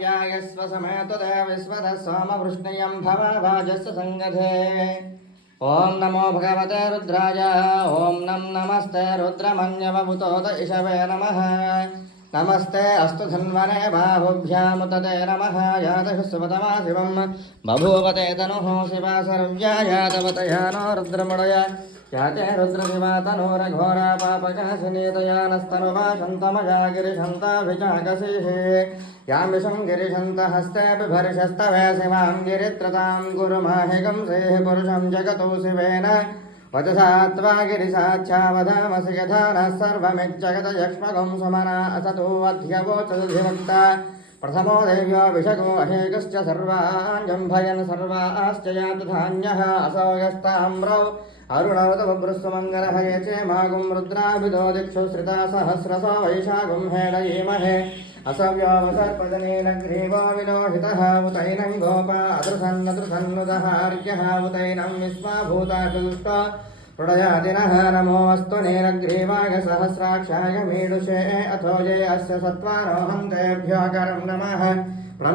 व्यायस्व समेतुदे विश्वतः सोमवृष्णयं भवाभाजस्य संगधे। ओम नमो भगवते रुद्राय। ओम नमस्ते रुद्रमन्यवभूतोत इषवे नमः। नमस्ते अस्तु धन्वने बाहुभ्यामुतते नमः। यातः सुपतमा शिवं बभूवते तनुः शिवा सर्व्या यातवतया नो रुद्रमुडय याते रुद्रशिवा तनोरघोरा पापकाशिनीतया नस्तनुवा शन्तमया गिरिशन्ताभिजागसिः यामिषं गिरिशन्तहस्ते बिभर्षस्तवे शिवां गिरित्रतां गुरुमाहिकं सेः पुरुषं जगतो शिवेन वचसा त्वा गिरिसाच्छावधामसि यथा नः सर्वमिज्जगतयक्ष्मगं सुमना असतो अध्यवोचदधिवक्ता प्रथमो देव्यो विषगो अहेकश्च सर्वाञ्जम्भयन् सर्वाश्च यातधान्यः असौ यस्ताम्रौ अरुणवतबभ्रुस्वमङ्गलः ये चेमागुं रुद्राभिदो दिक्षु श्रिता सहस्रसो वैशाखं हेडयेमहे असव्योऽवसर्पजनेन ग्रीवो विलोहितः उतैनं गोपा अदृसन्नदृसन्नुतः अर्घ्यः उतैनं विश्वाभूताभिदुष्टो हृदयादिनः नमोऽस्तु नीलग्रीवाय सहस्राक्षाय मीडुषे अथो ये अस्य सत्त्वारोहन्तेभ्यो करं नमः।